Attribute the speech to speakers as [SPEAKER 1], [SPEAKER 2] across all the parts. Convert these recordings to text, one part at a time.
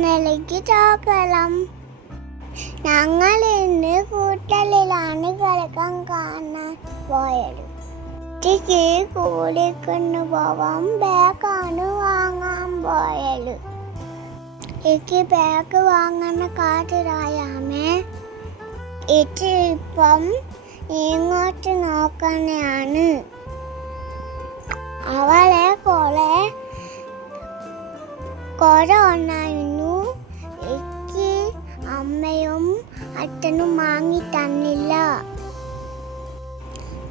[SPEAKER 1] ചാനലിലേക്ക് ചോക്കളം ഞങ്ങൾ ഇന്ന് കൂട്ടലിലാണ് കിടക്കാൻ കാണാൻ പോയത്. ഉച്ചയ്ക്ക് കൂടിക്കൊണ്ടു പോവാൻ ബാഗാണ് വാങ്ങാൻ പോയത്. എനിക്ക് ബാഗ് വാങ്ങുന്ന കാട്ടിലായാമേ ഇപ്പം ഇങ്ങോട്ട് നോക്കാനാണ് അവളെ കുറെ കുറെ ഒന്നായി അച്ഛനും വാങ്ങി തന്നില്ല.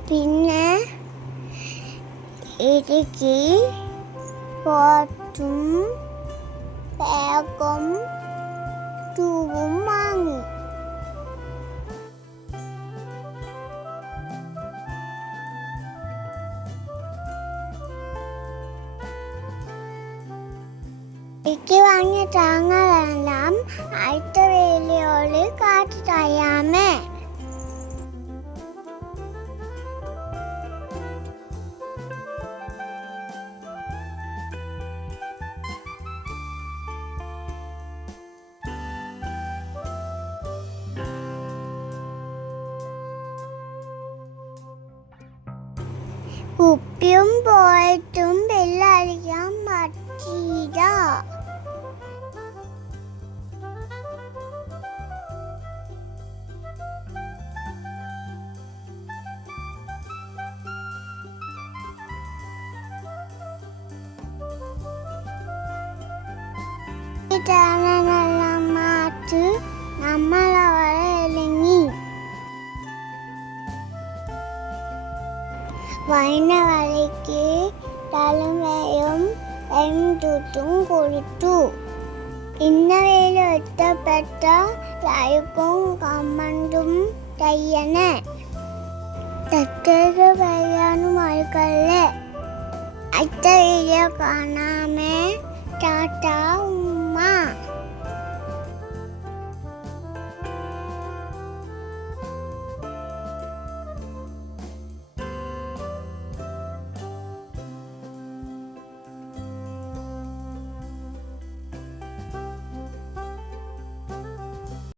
[SPEAKER 1] പിന്നെ എനിക്ക് പോട്ടും ബാഗും ടൂവും വാങ്ങി എനിക്ക് വാങ്ങിയ താങ്ങളെല്ലാം കുപ്പിയും പോയിട്ടും ബെല്ലടിക്കാൻ പറ്റിയില്ല ഇതാണെല്ലാം വൈന വരയ്ക്ക് തലമയും എന്തൂത്തും കൊടുത്തു. ഇന്നവയിൽ ഒറ്റപ്പെട്ട ലൈക്കും കമ്മണ്ടും തയ്യനെ തെറ്റേക്ക് പറയാനും ആൾക്കല്ലേ. അടുത്ത വീഡിയോ കാണാമേ. ടാറ്റ